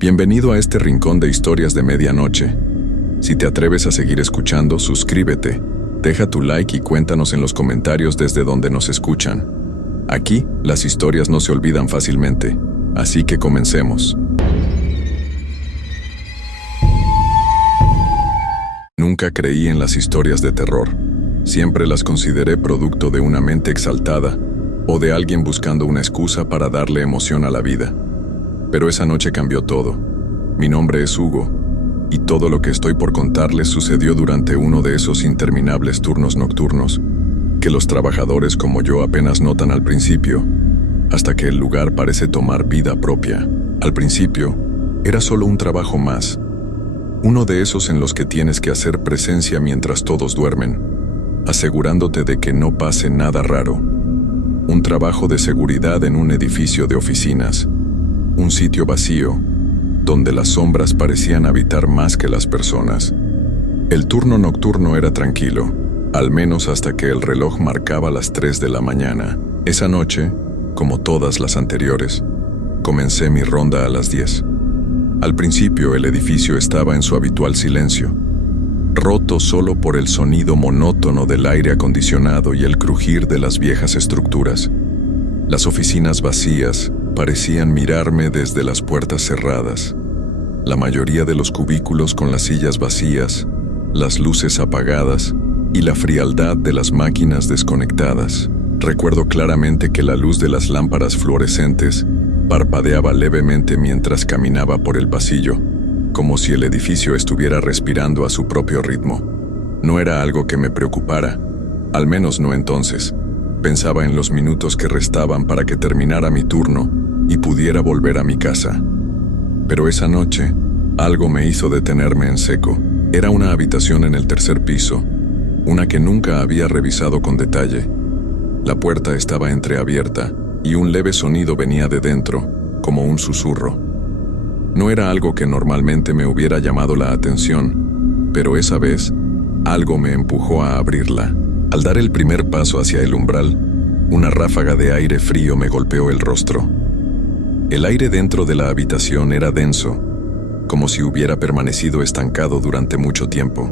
Bienvenido a este rincón de historias de medianoche. Si te atreves a seguir escuchando, suscríbete, deja tu like y cuéntanos en los comentarios desde donde nos escuchan. Aquí, las historias no se olvidan fácilmente, así que comencemos. Nunca creí en las historias de terror. Siempre las consideré producto de una mente exaltada o de alguien buscando una excusa para darle emoción a la vida. Pero esa noche cambió todo. Mi nombre es Hugo, y todo lo que estoy por contarles sucedió durante uno de esos interminables turnos nocturnos que los trabajadores como yo apenas notan al principio, hasta que el lugar parece tomar vida propia. Al principio, era solo un trabajo más, uno de esos en los que tienes que hacer presencia mientras todos duermen, asegurándote de que no pase nada raro. Un trabajo de seguridad en un edificio de oficinas, un sitio vacío, donde las sombras parecían habitar más que las personas. El turno nocturno era tranquilo, al menos hasta que el reloj marcaba las 3 de la mañana. Esa noche, como todas las anteriores, comencé mi ronda a las 10. Al principio el edificio estaba en su habitual silencio, roto solo por el sonido monótono del aire acondicionado y el crujir de las viejas estructuras. Las oficinas vacías parecían mirarme desde las puertas cerradas. La mayoría de los cubículos con las sillas vacías, las luces apagadas y la frialdad de las máquinas desconectadas. Recuerdo claramente que la luz de las lámparas fluorescentes parpadeaba levemente mientras caminaba por el pasillo, como si el edificio estuviera respirando a su propio ritmo. No era algo que me preocupara, al menos no entonces. Pensaba en los minutos que restaban para que terminara mi turno y pudiera volver a mi casa. Pero esa noche, algo me hizo detenerme en seco. Era una habitación en el tercer piso, una que nunca había revisado con detalle. La puerta estaba entreabierta y un leve sonido venía de dentro, como un susurro. No era algo que normalmente me hubiera llamado la atención, pero esa vez, algo me empujó a abrirla. Al dar el primer paso hacia el umbral, una ráfaga de aire frío me golpeó el rostro. El aire dentro de la habitación era denso, como si hubiera permanecido estancado durante mucho tiempo.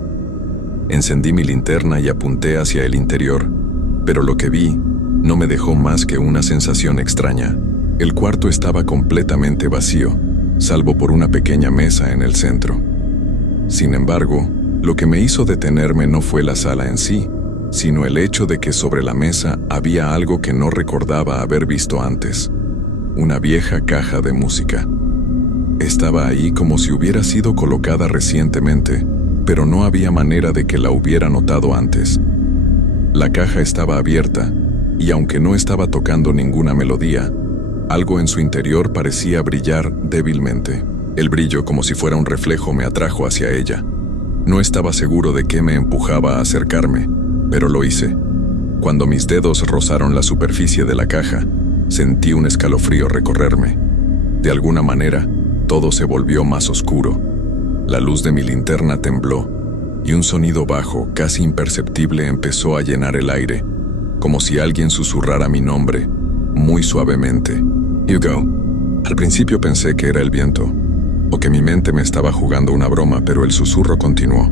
Encendí mi linterna y apunté hacia el interior, pero lo que vi no me dejó más que una sensación extraña. El cuarto estaba completamente vacío, salvo por una pequeña mesa en el centro. Sin embargo, lo que me hizo detenerme no fue la sala en sí, sino el hecho de que sobre la mesa había algo que no recordaba haber visto antes: una vieja caja de música. Estaba ahí como si hubiera sido colocada recientemente, pero no había manera de que la hubiera notado antes. La caja estaba abierta, y aunque no estaba tocando ninguna melodía, algo en su interior parecía brillar débilmente. El brillo, como si fuera un reflejo, me atrajo hacia ella. No estaba seguro de qué me empujaba a acercarme, pero lo hice. Cuando mis dedos rozaron la superficie de la caja, sentí un escalofrío recorrerme. De alguna manera, todo se volvió más oscuro. La luz de mi linterna tembló, y un sonido bajo, casi imperceptible, empezó a llenar el aire, como si alguien susurrara mi nombre, muy suavemente. Hugo. Al principio pensé que era el viento, o que mi mente me estaba jugando una broma, pero el susurro continuó,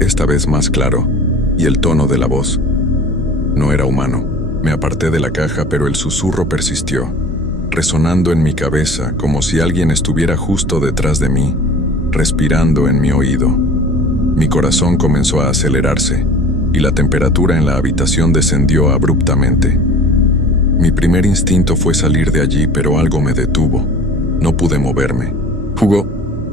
esta vez más claro, y el tono de la voz no era humano. Me aparté de la caja, pero el susurro persistió, resonando en mi cabeza como si alguien estuviera justo detrás de mí, respirando en mi oído. Mi corazón comenzó a acelerarse, y la temperatura en la habitación descendió abruptamente. Mi primer instinto fue salir de allí, pero algo me detuvo. No pude moverme. Hugo.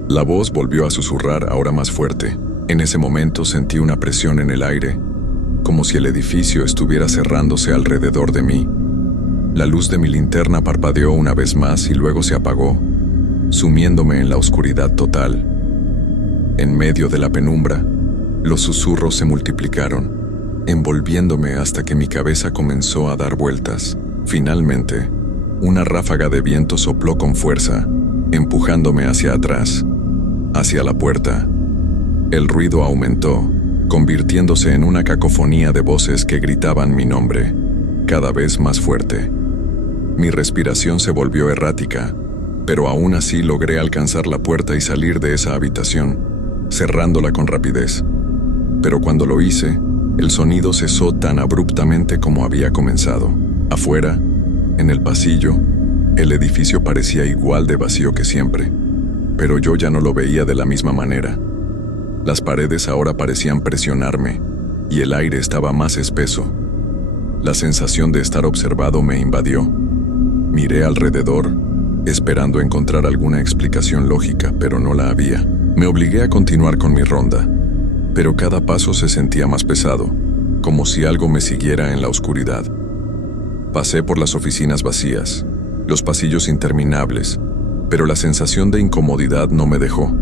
La voz volvió a susurrar, ahora más fuerte. En ese momento sentí una presión en el aire, como si el edificio estuviera cerrándose alrededor de mí. La luz de mi linterna parpadeó una vez más y luego se apagó, sumiéndome en la oscuridad total. En medio de la penumbra, los susurros se multiplicaron, envolviéndome hasta que mi cabeza comenzó a dar vueltas. Finalmente, una ráfaga de viento sopló con fuerza, empujándome hacia atrás, hacia la puerta. El ruido aumentó, convirtiéndose en una cacofonía de voces que gritaban mi nombre, cada vez más fuerte. Mi respiración se volvió errática, pero aún así logré alcanzar la puerta y salir de esa habitación, cerrándola con rapidez. Pero cuando lo hice, el sonido cesó tan abruptamente como había comenzado. Afuera, en el pasillo, el edificio parecía igual de vacío que siempre, pero yo ya no lo veía de la misma manera. Las paredes ahora parecían presionarme, y el aire estaba más espeso. La sensación de estar observado me invadió. Miré alrededor, esperando encontrar alguna explicación lógica, pero no la había. Me obligué a continuar con mi ronda, pero cada paso se sentía más pesado, como si algo me siguiera en la oscuridad. Pasé por las oficinas vacías, los pasillos interminables, pero la sensación de incomodidad no me dejó.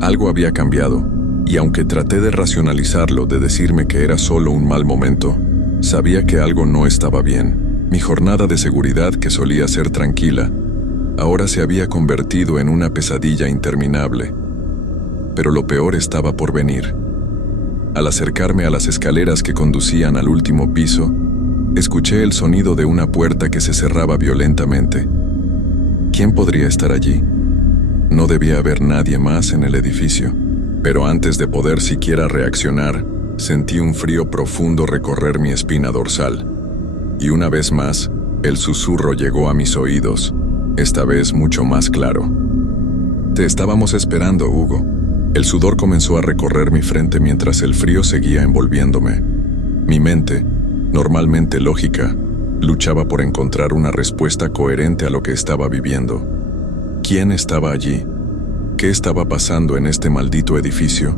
Algo había cambiado, y aunque traté de racionalizarlo, de decirme que era solo un mal momento, sabía que algo no estaba bien. Mi jornada de seguridad, que solía ser tranquila, ahora se había convertido en una pesadilla interminable. Pero lo peor estaba por venir. Al acercarme a las escaleras que conducían al último piso, escuché el sonido de una puerta que se cerraba violentamente. ¿Quién podría estar allí? No debía haber nadie más en el edificio, pero antes de poder siquiera reaccionar, sentí un frío profundo recorrer mi espina dorsal. Y una vez más, el susurro llegó a mis oídos, esta vez mucho más claro. Te estábamos esperando, Hugo. El sudor comenzó a recorrer mi frente mientras el frío seguía envolviéndome. Mi mente, normalmente lógica, luchaba por encontrar una respuesta coherente a lo que estaba viviendo. ¿Quién estaba allí? ¿Qué estaba pasando en este maldito edificio?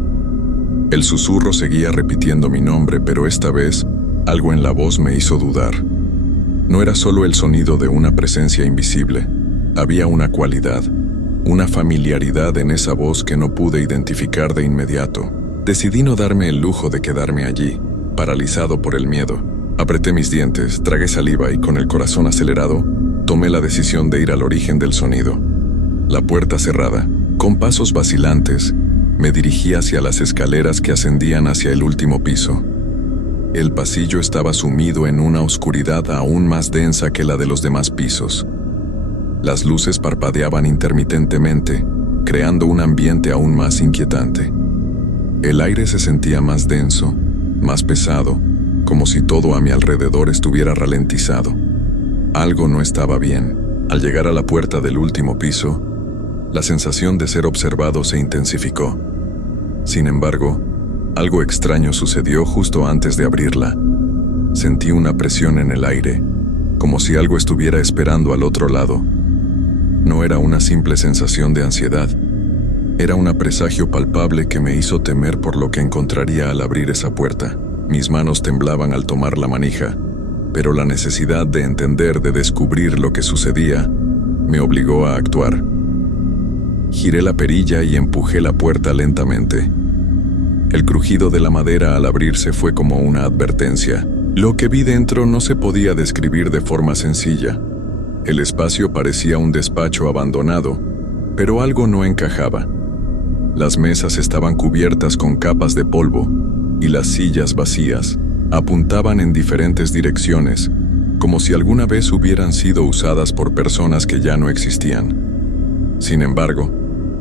El susurro seguía repitiendo mi nombre, pero esta vez, algo en la voz me hizo dudar. No era solo el sonido de una presencia invisible. Había una cualidad, una familiaridad en esa voz que no pude identificar de inmediato. Decidí no darme el lujo de quedarme allí, paralizado por el miedo. Apreté mis dientes, tragué saliva y con el corazón acelerado, tomé la decisión de ir al origen del sonido. La puerta cerrada, con pasos vacilantes, me dirigí hacia las escaleras que ascendían hacia el último piso. El pasillo estaba sumido en una oscuridad aún más densa que la de los demás pisos. Las luces parpadeaban intermitentemente, creando un ambiente aún más inquietante. El aire se sentía más denso, más pesado, como si todo a mi alrededor estuviera ralentizado. Algo no estaba bien. Al llegar a la puerta del último piso, la sensación de ser observado se intensificó. Sin embargo, algo extraño sucedió justo antes de abrirla. Sentí una presión en el aire, como si algo estuviera esperando al otro lado. No era una simple sensación de ansiedad. Era un presagio palpable que me hizo temer por lo que encontraría al abrir esa puerta. Mis manos temblaban al tomar la manija, pero la necesidad de entender, de descubrir lo que sucedía, me obligó a actuar. Giré la perilla y empujé la puerta lentamente. El crujido de la madera al abrirse fue como una advertencia. Lo que vi dentro no se podía describir de forma sencilla. El espacio parecía un despacho abandonado, pero algo no encajaba. Las mesas estaban cubiertas con capas de polvo, y las sillas vacías apuntaban en diferentes direcciones, como si alguna vez hubieran sido usadas por personas que ya no existían. Sin embargo,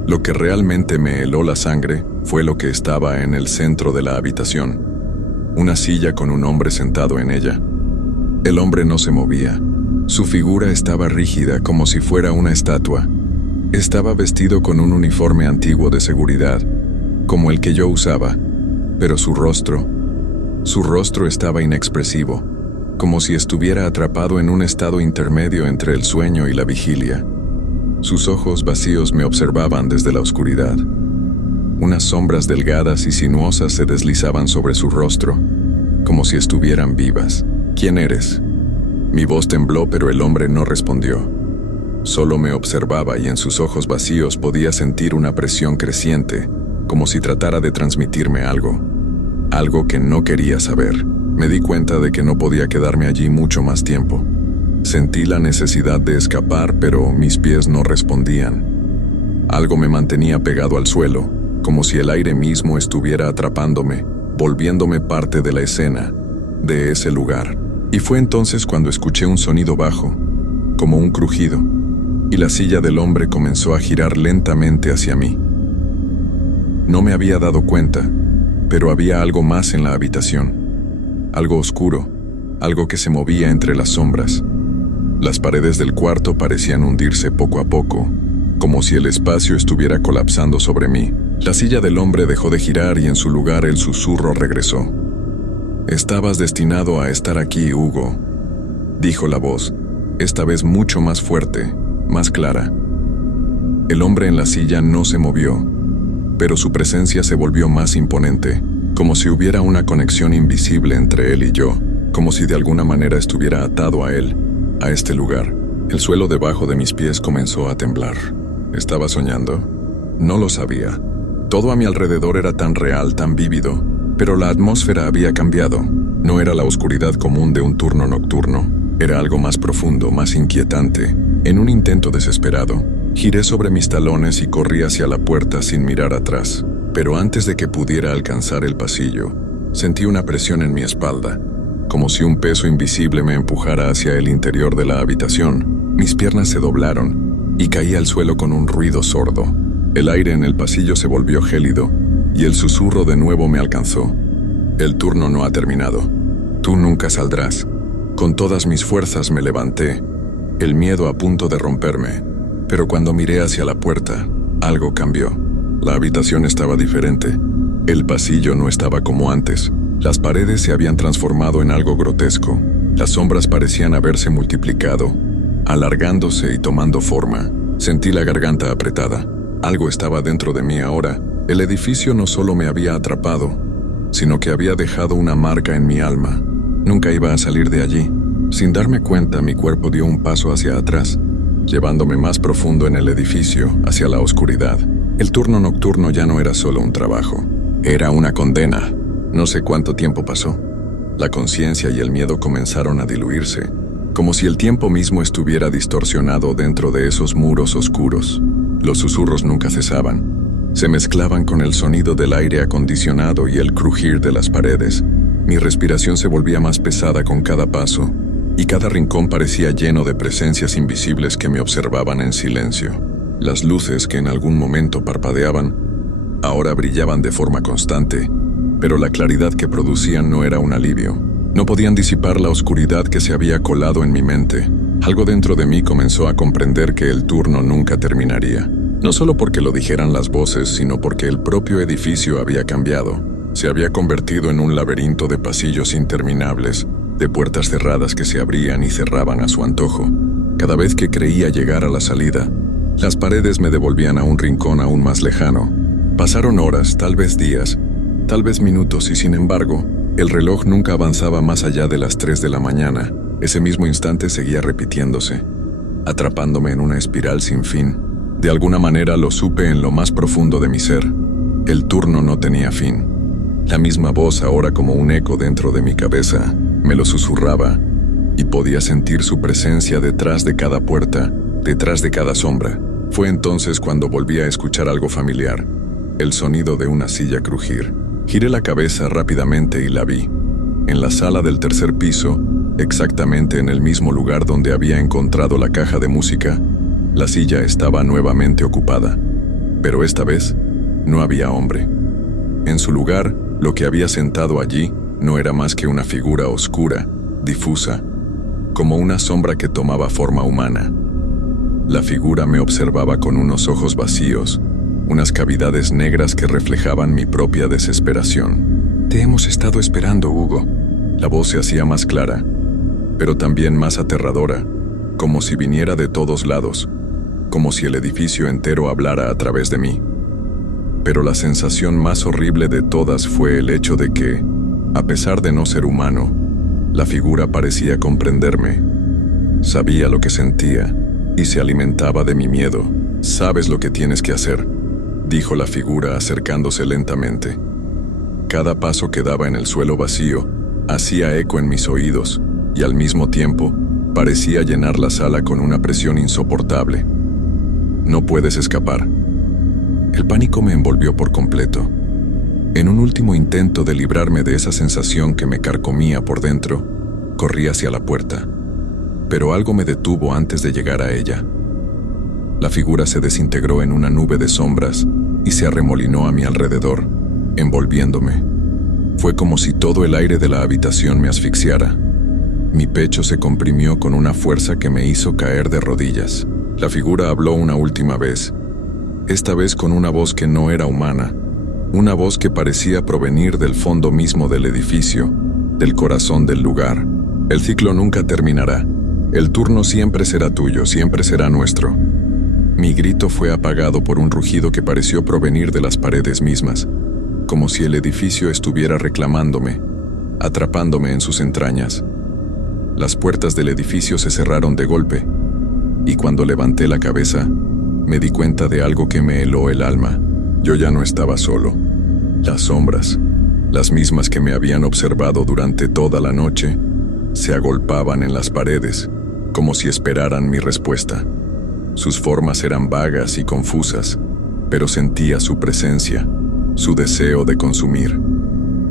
lo que realmente me heló la sangre fue lo que estaba en el centro de la habitación, una silla con un hombre sentado en ella. El hombre no se movía. Su figura estaba rígida como si fuera una estatua. Estaba vestido con un uniforme antiguo de seguridad, como el que yo usaba, pero su rostro estaba inexpresivo, como si estuviera atrapado en un estado intermedio entre el sueño y la vigilia. Sus ojos vacíos me observaban desde la oscuridad. Unas sombras delgadas y sinuosas se deslizaban sobre su rostro, como si estuvieran vivas. ¿Quién eres? Mi voz tembló, pero el hombre no respondió. Solo me observaba y en sus ojos vacíos podía sentir una presión creciente, como si tratara de transmitirme algo que no quería saber. Me di cuenta de que no podía quedarme allí mucho más tiempo. Sentí la necesidad de escapar, pero mis pies no respondían. Algo me mantenía pegado al suelo, como si el aire mismo estuviera atrapándome, volviéndome parte de la escena, de ese lugar. Y fue entonces cuando escuché un sonido bajo, como un crujido, y la silla del hombre comenzó a girar lentamente hacia mí. No me había dado cuenta, pero había algo más en la habitación. Algo oscuro, algo que se movía entre las sombras. Las paredes del cuarto parecían hundirse poco a poco, como si el espacio estuviera colapsando sobre mí. La silla del hombre dejó de girar y en su lugar el susurro regresó. «Estabas destinado a estar aquí, Hugo», dijo la voz, esta vez mucho más fuerte, más clara. El hombre en la silla no se movió, pero su presencia se volvió más imponente, como si hubiera una conexión invisible entre él y yo, como si de alguna manera estuviera atado a él, a este lugar. El suelo debajo de mis pies comenzó a temblar. ¿Estaba soñando? No lo sabía. Todo a mi alrededor era tan real, tan vívido, pero la atmósfera había cambiado. No era la oscuridad común de un turno nocturno, era algo más profundo, más inquietante. En un intento desesperado, giré sobre mis talones y corrí hacia la puerta sin mirar atrás. Pero antes de que pudiera alcanzar el pasillo, sentí una presión en mi espalda, como si un peso invisible me empujara hacia el interior de la habitación. Mis piernas se doblaron y caí al suelo con un ruido sordo. El aire en el pasillo se volvió gélido y el susurro de nuevo me alcanzó. El turno no ha terminado. Tú nunca saldrás. Con todas mis fuerzas me levanté, el miedo a punto de romperme, pero cuando miré hacia la puerta, algo cambió. La habitación estaba diferente. El pasillo no estaba como antes. Las paredes se habían transformado en algo grotesco. Las sombras parecían haberse multiplicado, alargándose y tomando forma. Sentí la garganta apretada. Algo estaba dentro de mí ahora. El edificio no solo me había atrapado, sino que había dejado una marca en mi alma. Nunca iba a salir de allí. Sin darme cuenta, mi cuerpo dio un paso hacia atrás, llevándome más profundo en el edificio, hacia la oscuridad. El turno nocturno ya no era solo un trabajo, era una condena. No sé cuánto tiempo pasó. La conciencia y el miedo comenzaron a diluirse, como si el tiempo mismo estuviera distorsionado dentro de esos muros oscuros. Los susurros nunca cesaban. Se mezclaban con el sonido del aire acondicionado y el crujir de las paredes. Mi respiración se volvía más pesada con cada paso, y cada rincón parecía lleno de presencias invisibles que me observaban en silencio. Las luces que en algún momento parpadeaban, ahora brillaban de forma constante, pero la claridad que producían no era un alivio. No podían disipar la oscuridad que se había colado en mi mente. Algo dentro de mí comenzó a comprender que el turno nunca terminaría. No solo porque lo dijeran las voces, sino porque el propio edificio había cambiado. Se había convertido en un laberinto de pasillos interminables, de puertas cerradas que se abrían y cerraban a su antojo. Cada vez que creía llegar a la salida, las paredes me devolvían a un rincón aún más lejano. Pasaron horas, tal vez días, tal vez minutos, y sin embargo, el reloj nunca avanzaba más allá de las 3 de la mañana. Ese mismo instante seguía repitiéndose, atrapándome en una espiral sin fin. De alguna manera lo supe en lo más profundo de mi ser. El turno no tenía fin. La misma voz, ahora como un eco dentro de mi cabeza, me lo susurraba, y podía sentir su presencia detrás de cada puerta, detrás de cada sombra. Fue entonces cuando volví a escuchar algo familiar, el sonido de una silla crujir. Giré la cabeza rápidamente y la vi. En la sala del tercer piso, exactamente en el mismo lugar donde había encontrado la caja de música, la silla estaba nuevamente ocupada. Pero esta vez, no había hombre. En su lugar, lo que había sentado allí no era más que una figura oscura, difusa, como una sombra que tomaba forma humana. La figura me observaba con unos ojos vacíos, unas cavidades negras que reflejaban mi propia desesperación. «Te hemos estado esperando, Hugo». La voz se hacía más clara, pero también más aterradora, como si viniera de todos lados, como si el edificio entero hablara a través de mí. Pero la sensación más horrible de todas fue el hecho de que, a pesar de no ser humano, la figura parecía comprenderme. Sabía lo que sentía y se alimentaba de mi miedo. «Sabes lo que tienes que hacer», dijo la figura acercándose lentamente. Cada paso que daba en el suelo vacío hacía eco en mis oídos y al mismo tiempo parecía llenar la sala con una presión insoportable. «No puedes escapar». El pánico me envolvió por completo. En un último intento de librarme de esa sensación que me carcomía por dentro, corrí hacia la puerta, pero algo me detuvo antes de llegar a ella. La figura se desintegró en una nube de sombras y se arremolinó a mi alrededor, envolviéndome. Fue como si todo el aire de la habitación me asfixiara. Mi pecho se comprimió con una fuerza que me hizo caer de rodillas. La figura habló una última vez, esta vez con una voz que no era humana, una voz que parecía provenir del fondo mismo del edificio, del corazón del lugar. El ciclo nunca terminará. El turno siempre será tuyo, siempre será nuestro. Mi grito fue apagado por un rugido que pareció provenir de las paredes mismas, como si el edificio estuviera reclamándome, atrapándome en sus entrañas. Las puertas del edificio se cerraron de golpe, y cuando levanté la cabeza, me di cuenta de algo que me heló el alma. Yo ya no estaba solo. Las sombras, las mismas que me habían observado durante toda la noche, se agolpaban en las paredes, como si esperaran mi respuesta. Sus formas eran vagas y confusas, pero sentía su presencia, su deseo de consumir.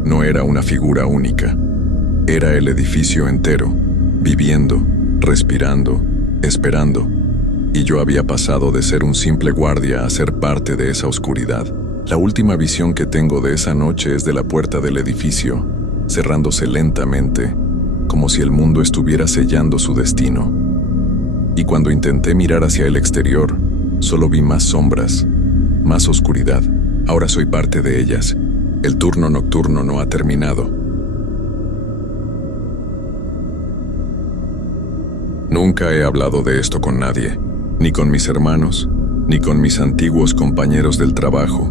No era una figura única, era el edificio entero, viviendo, respirando, esperando. Y yo había pasado de ser un simple guardia a ser parte de esa oscuridad. La última visión que tengo de esa noche es de la puerta del edificio, cerrándose lentamente, como si el mundo estuviera sellando su destino. Y cuando intenté mirar hacia el exterior, solo vi más sombras, más oscuridad. Ahora soy parte de ellas. El turno nocturno no ha terminado. Nunca he hablado de esto con nadie, ni con mis hermanos, ni con mis antiguos compañeros del trabajo,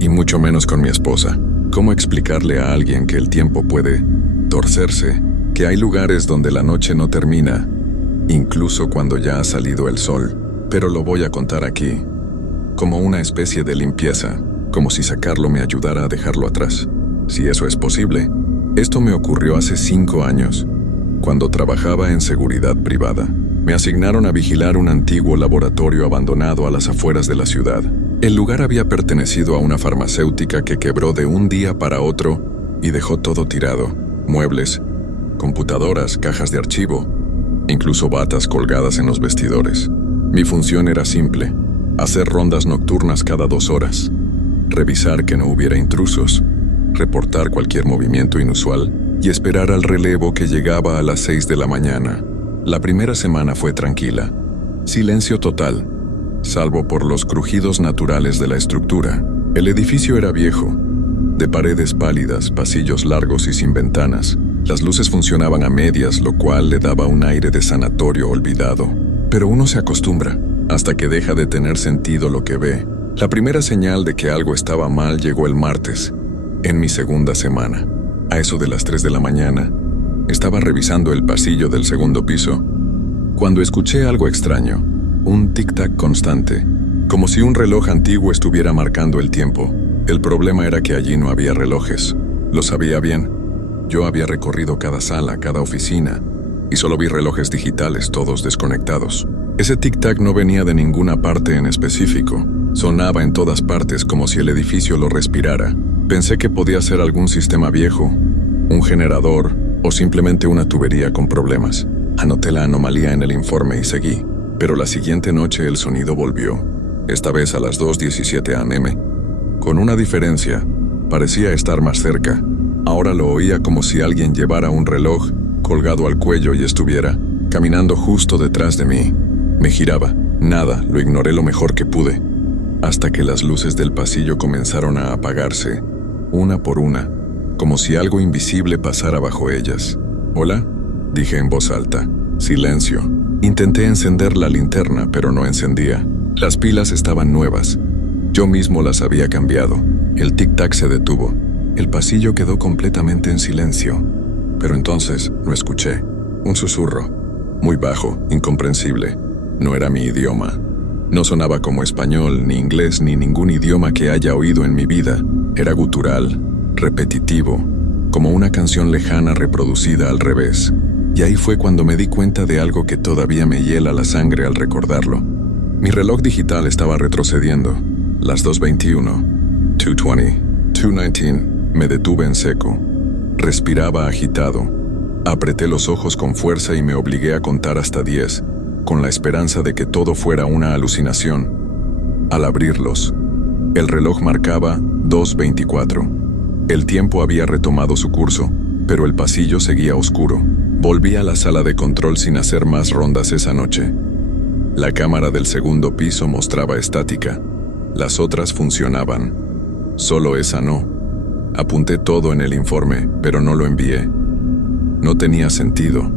y mucho menos con mi esposa. ¿Cómo explicarle a alguien que el tiempo puede torcerse, que hay lugares donde la noche no termina, incluso cuando ya ha salido el sol? Pero lo voy a contar aquí, como una especie de limpieza, como si sacarlo me ayudara a dejarlo atrás, si eso es posible. Esto me ocurrió hace 5 años, cuando trabajaba en seguridad privada. Me asignaron a vigilar un antiguo laboratorio abandonado a las afueras de la ciudad. El lugar había pertenecido a una farmacéutica que quebró de un día para otro y dejó todo tirado: muebles, computadoras, cajas de archivo, incluso batas colgadas en los vestidores. Mi función era simple: hacer rondas nocturnas cada 2 horas, revisar que no hubiera intrusos, reportar cualquier movimiento inusual y esperar al relevo que llegaba a las 6 de la mañana. La primera semana fue tranquila. Silencio total, salvo por los crujidos naturales de la estructura. El edificio era viejo, de paredes pálidas, pasillos largos y sin ventanas. Las luces funcionaban a medias, lo cual le daba un aire de sanatorio olvidado. Pero uno se acostumbra, hasta que deja de tener sentido lo que ve. La primera señal de que algo estaba mal llegó el martes, en mi segunda semana. A eso de las 3 de la mañana, estaba revisando el pasillo del segundo piso, cuando escuché algo extraño, un tic-tac constante, como si un reloj antiguo estuviera marcando el tiempo. El problema era que allí no había relojes. Lo sabía bien. Yo había recorrido cada sala, cada oficina, y solo vi relojes digitales, todos desconectados. Ese tic-tac no venía de ninguna parte en específico. Sonaba en todas partes como si el edificio lo respirara. Pensé que podía ser algún sistema viejo, un generador o simplemente una tubería con problemas. Anoté la anomalía en el informe y seguí. Pero la siguiente noche el sonido volvió, esta vez a las 2:17 am. Con una diferencia, parecía estar más cerca. Ahora lo oía como si alguien llevara un reloj colgado al cuello y estuviera caminando justo detrás de mí. Me giraba. Nada, lo ignoré lo mejor que pude, hasta que las luces del pasillo comenzaron a apagarse, una por una, como si algo invisible pasara bajo ellas. «¿Hola?», dije en voz alta. Silencio. Intenté encender la linterna, pero no encendía. Las pilas estaban nuevas. Yo mismo las había cambiado. El tic-tac se detuvo. El pasillo quedó completamente en silencio. Pero entonces lo escuché. Un susurro, muy bajo, incomprensible. No era mi idioma. No sonaba como español, ni inglés, ni ningún idioma que haya oído en mi vida. Era gutural, repetitivo, como una canción lejana reproducida al revés. Y ahí fue cuando me di cuenta de algo que todavía me hiela la sangre al recordarlo. Mi reloj digital estaba retrocediendo. Las 2:21, 2:20, 2:19. Me detuve en seco. Respiraba agitado. Apreté los ojos con fuerza y me obligué a contar hasta 10. con la esperanza de que todo fuera una alucinación. Al abrirlos, el reloj marcaba 2:24. El tiempo había retomado su curso, pero el pasillo seguía oscuro. Volví a la sala de control sin hacer más rondas esa noche. La cámara del segundo piso mostraba estática. Las otras funcionaban. Solo esa no. Apunté todo en el informe, pero no lo envié. No tenía sentido.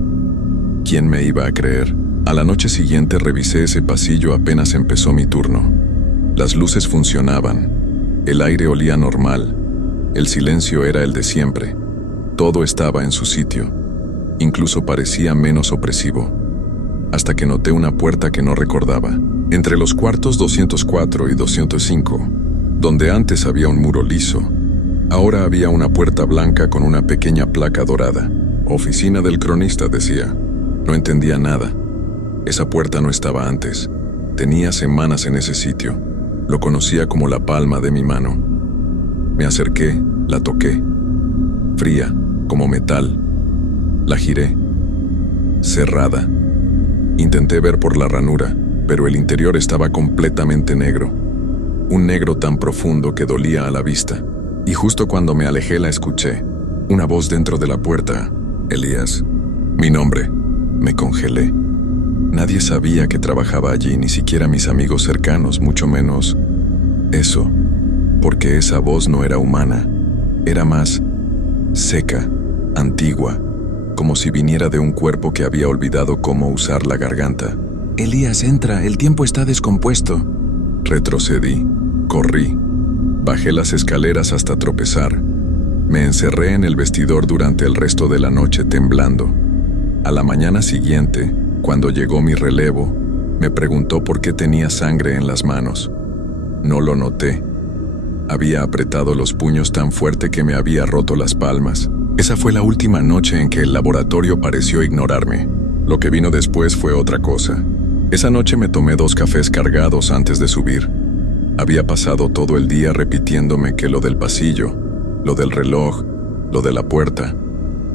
¿Quién me iba a creer? A la noche siguiente revisé ese pasillo apenas empezó mi turno. Las luces funcionaban. El aire olía normal. El silencio era el de siempre. Todo estaba en su sitio. Incluso parecía menos opresivo. Hasta que noté una puerta que no recordaba. Entre los cuartos 204 y 205, donde antes había un muro liso, ahora había una puerta blanca con una pequeña placa dorada. Oficina del cronista, decía. No entendía nada. Esa puerta no estaba antes. Tenía semanas en ese sitio. Lo conocía como la palma de mi mano. Me acerqué, la toqué. Fría, como metal. La giré. Cerrada. Intenté ver por la ranura, pero el interior estaba completamente negro. Un negro tan profundo que dolía a la vista. Y justo cuando me alejé la escuché. Una voz dentro de la puerta. Elías. Mi nombre. Me congelé. Nadie sabía que trabajaba allí, ni siquiera mis amigos cercanos, mucho menos eso. Porque esa voz no era humana. Era más seca, antigua, como si viniera de un cuerpo que había olvidado cómo usar la garganta. Elías, entra, el tiempo está descompuesto. Retrocedí, corrí, bajé las escaleras hasta tropezar. Me encerré en el vestidor durante el resto de la noche temblando. A la mañana siguiente, cuando llegó mi relevo, me preguntó por qué tenía sangre en las manos. No lo noté. Había apretado los puños tan fuerte que me había roto las palmas. Esa fue la última noche en que el laboratorio pareció ignorarme. Lo que vino después fue otra cosa. Esa noche me tomé 2 cafés cargados antes de subir. Había pasado todo el día repitiéndome que lo del pasillo, lo del reloj, lo de la puerta,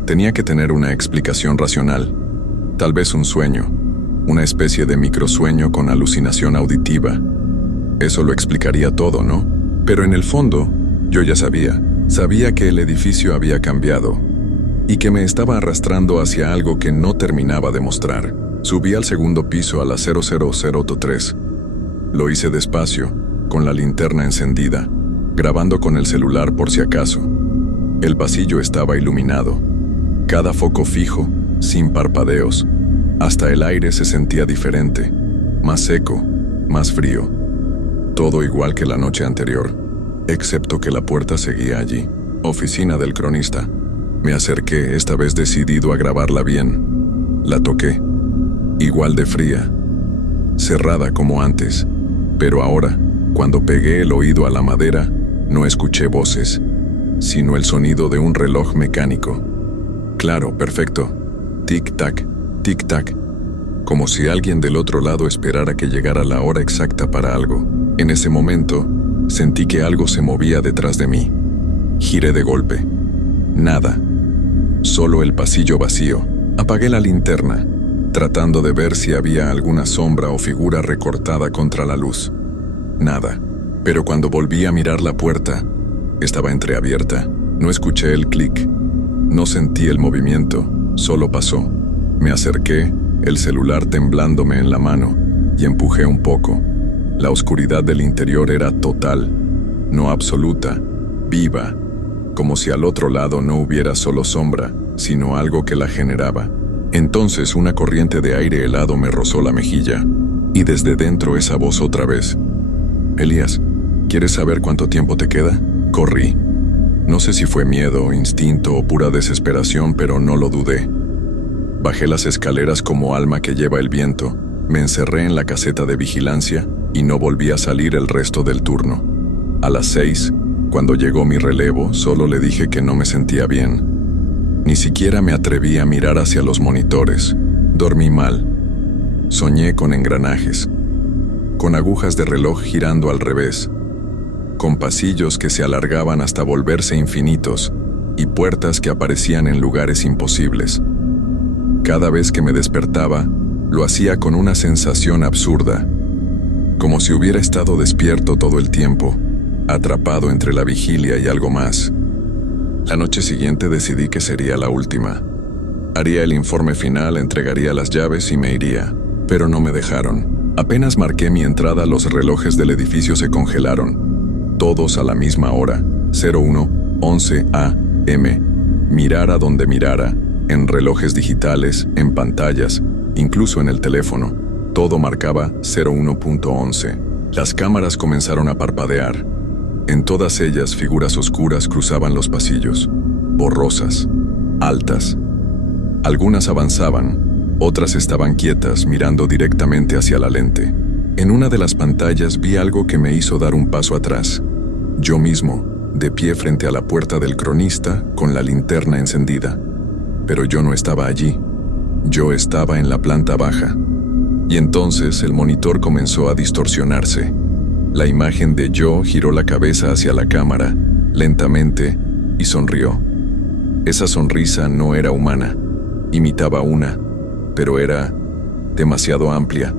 tenía que tener una explicación racional. Tal vez un sueño, una especie de microsueño con alucinación auditiva. Eso lo explicaría todo, ¿no? Pero en el fondo, yo ya sabía que el edificio había cambiado y que me estaba arrastrando hacia algo que no terminaba de mostrar. Subí al segundo piso a las 00:03. Lo hice despacio, con la linterna encendida, grabando con el celular por si acaso. El pasillo estaba iluminado, cada foco fijo, sin parpadeos. Hasta el aire se sentía diferente, más seco, más frío. Todo igual que la noche anterior, excepto que la puerta seguía allí. Oficina del cronista. Me acerqué, esta vez decidido a grabarla bien. La toqué. Igual de fría, cerrada como antes, pero ahora, cuando pegué el oído a la madera, no escuché voces, sino el sonido de un reloj mecánico. Claro, perfecto. Tic-tac, tic-tac, como si alguien del otro lado esperara que llegara la hora exacta para algo. En ese momento, sentí que algo se movía detrás de mí. Giré de golpe. Nada. Solo el pasillo vacío. Apagué la linterna, tratando de ver si había alguna sombra o figura recortada contra la luz. Nada. Pero cuando volví a mirar la puerta, estaba entreabierta. No escuché el clic. No sentí el movimiento. Solo pasó. Me acerqué, el celular temblándome en la mano, y empujé un poco. La oscuridad del interior era total, no absoluta, viva, como si al otro lado no hubiera solo sombra, sino algo que la generaba. Entonces una corriente de aire helado me rozó la mejilla, y desde dentro esa voz otra vez. Elías, ¿quieres saber cuánto tiempo te queda? Corrí. No sé si fue miedo, instinto o pura desesperación, pero no lo dudé. Bajé las escaleras como alma que lleva el viento, me encerré en la caseta de vigilancia y no volví a salir el resto del turno. A las 6, cuando llegó mi relevo, solo le dije que no me sentía bien. Ni siquiera me atreví a mirar hacia los monitores. Dormí mal. Soñé con engranajes, con agujas de reloj girando al revés, con pasillos que se alargaban hasta volverse infinitos y puertas que aparecían en lugares imposibles. Cada vez que me despertaba, Lo hacía con una sensación absurda, como si hubiera estado despierto todo el tiempo, atrapado entre la vigilia y algo más. La noche siguiente decidí que sería la última. Haría el informe final, entregaría las llaves y me iría, pero no me dejaron. Apenas marqué mi entrada, los relojes del edificio se congelaron, todos a la misma hora, 01:11 AM. Mirara donde mirara, en relojes digitales, en pantallas, incluso en el teléfono, todo marcaba 01:11. Las cámaras comenzaron a parpadear. En todas ellas figuras oscuras cruzaban los pasillos, borrosas, altas. Algunas avanzaban, otras estaban quietas mirando directamente hacia la lente. En una de las pantallas vi algo que me hizo dar un paso atrás. Yo mismo, de pie frente a la puerta del cronista, con la linterna encendida. Pero yo no estaba allí. Yo estaba en la planta baja. Y entonces el monitor comenzó a distorsionarse. La imagen de yo giró la cabeza hacia la cámara, lentamente, y sonrió. Esa sonrisa no era humana. Imitaba una, pero era demasiado amplia,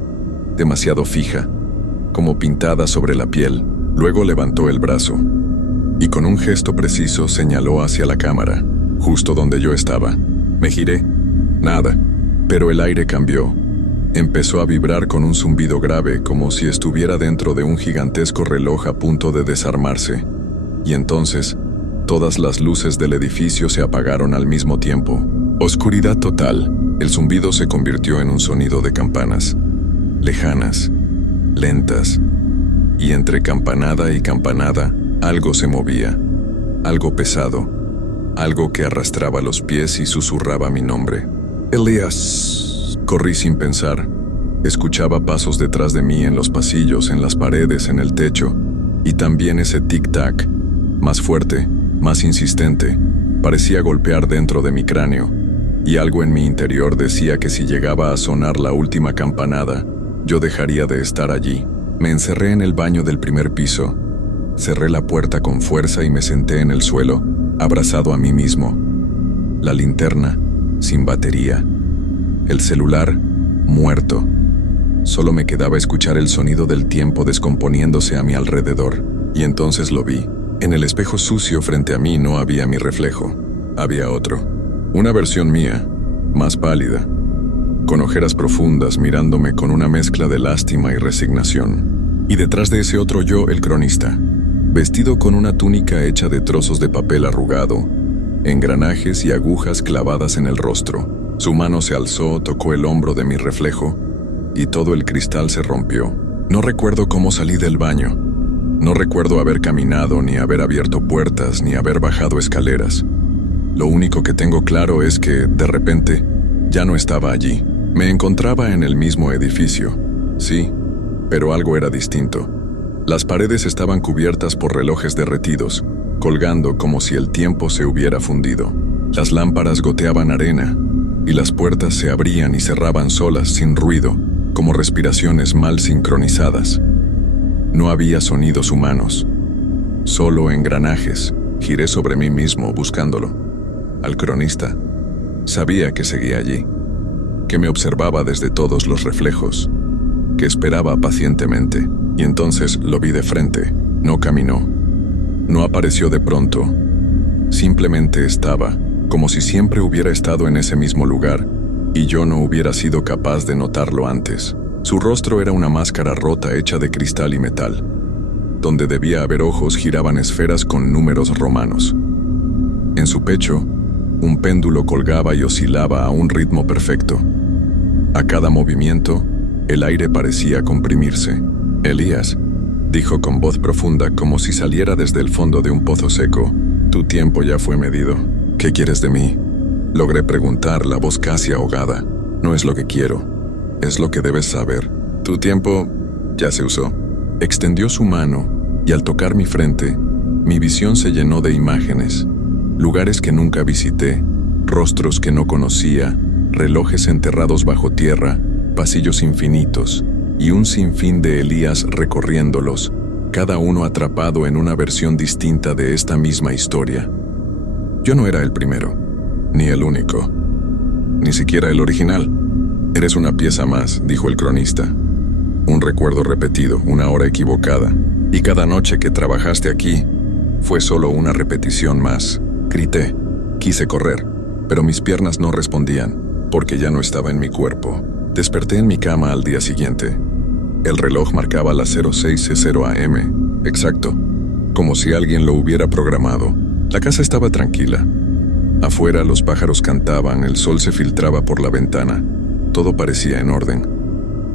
demasiado fija, como pintada sobre la piel. Luego levantó el brazo y con un gesto preciso señaló hacia la cámara, justo donde yo estaba. Me giré. Nada, pero el aire cambió. Empezó a vibrar con un zumbido grave, como si estuviera dentro de un gigantesco reloj a punto de desarmarse. Y entonces, todas las luces del edificio se apagaron al mismo tiempo. Oscuridad total. El zumbido se convirtió en un sonido de campanas, lejanas, lentas, y entre campanada y campanada, algo se movía, algo pesado, algo que arrastraba los pies y susurraba mi nombre. Elías. Corrí sin pensar. Escuchaba pasos detrás de mí en los pasillos, en las paredes, en el techo, y también ese tic-tac, más fuerte, más insistente, parecía golpear dentro de mi cráneo, y algo en mi interior decía que si llegaba a sonar la última campanada, yo dejaría de estar allí. Me encerré en el baño del primer piso, cerré la puerta con fuerza y me senté en el suelo, abrazado a mí mismo. La linterna, sin batería. El celular, muerto. Solo me quedaba escuchar el sonido del tiempo descomponiéndose a mi alrededor. Y entonces lo vi. En el espejo sucio frente a mí no había mi reflejo. Había otro. Una versión mía, más pálida, con ojeras profundas mirándome con una mezcla de lástima y resignación. Y detrás de ese otro yo, el cronista, vestido con una túnica hecha de trozos de papel arrugado, engranajes y agujas clavadas en el rostro. Su mano se alzó, tocó el hombro de mi reflejo, y todo el cristal se rompió. No recuerdo cómo salí del baño. No recuerdo haber caminado, ni haber abierto puertas, ni haber bajado escaleras. Lo único que tengo claro es que, de repente, ya no estaba allí. Me encontraba en el mismo edificio, sí, pero algo era distinto. Las paredes estaban cubiertas por relojes derretidos, colgando como si el tiempo se hubiera fundido. Las lámparas goteaban arena, y las puertas se abrían y cerraban solas, sin ruido, como respiraciones mal sincronizadas. No había sonidos humanos, solo engranajes. Giré sobre mí mismo buscándolo. Al cronista. Sabía que seguía allí, que me observaba desde todos los reflejos, que esperaba pacientemente. Y entonces lo vi de frente. No caminó. No apareció de pronto. Simplemente estaba, como si siempre hubiera estado en ese mismo lugar, y yo no hubiera sido capaz de notarlo antes. Su rostro era una máscara rota hecha de cristal y metal. Donde debía haber ojos giraban esferas con números romanos. En su pecho, un péndulo colgaba y oscilaba a un ritmo perfecto. A cada movimiento, el aire parecía comprimirse. Elías, dijo con voz profunda como si saliera desde el fondo de un pozo seco, tu tiempo ya fue medido. ¿Qué quieres de mí? Logré preguntar, la voz casi ahogada. No es lo que quiero, es lo que debes saber. Tu tiempo ya se usó. Extendió su mano y al tocar mi frente, mi visión se llenó de imágenes. Lugares que nunca visité, rostros que no conocía, relojes enterrados bajo tierra, pasillos infinitos, y un sinfín de Elías recorriéndolos, cada uno atrapado en una versión distinta de esta misma historia. Yo no era el primero, ni el único, ni siquiera el original. Eres una pieza más, dijo el cronista. Un recuerdo repetido, una hora equivocada. Y cada noche que trabajaste aquí fue solo una repetición más. Grité. Quise correr, pero mis piernas no respondían, porque ya no estaba en mi cuerpo. Desperté en mi cama al día siguiente. El reloj marcaba las 06:00 AM. Exacto, como si alguien lo hubiera programado. La casa estaba tranquila. Afuera los pájaros cantaban, el sol se filtraba por la ventana. Todo parecía en orden.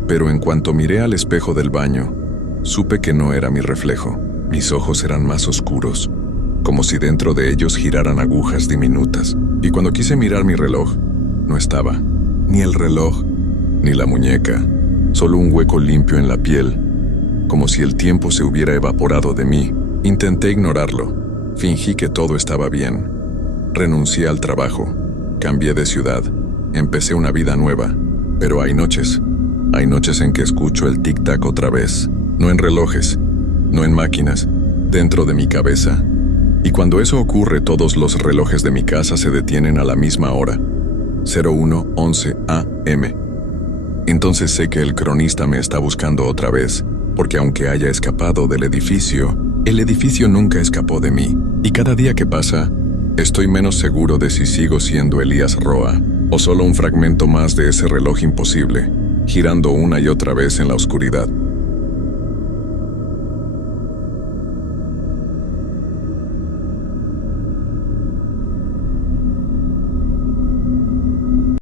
Pero en cuanto miré al espejo del baño, supe que no era mi reflejo. Mis ojos eran más oscuros, como si dentro de ellos giraran agujas diminutas. Y cuando quise mirar mi reloj, no estaba. Ni el reloj, ni la muñeca. Solo un hueco limpio en la piel, como si el tiempo se hubiera evaporado de mí. Intenté ignorarlo. Fingí que todo estaba bien. Renuncié al trabajo. Cambié de ciudad. Empecé una vida nueva. Pero hay noches en que escucho el tic-tac otra vez. No en relojes, no en máquinas, dentro de mi cabeza. Y cuando eso ocurre, todos los relojes de mi casa se detienen a la misma hora. 01:11 AM. Entonces sé que el cronista me está buscando otra vez, porque aunque haya escapado del edificio, el edificio nunca escapó de mí. Y cada día que pasa, estoy menos seguro de si sigo siendo Elías Roa, o solo un fragmento más de ese reloj imposible, girando una y otra vez en la oscuridad.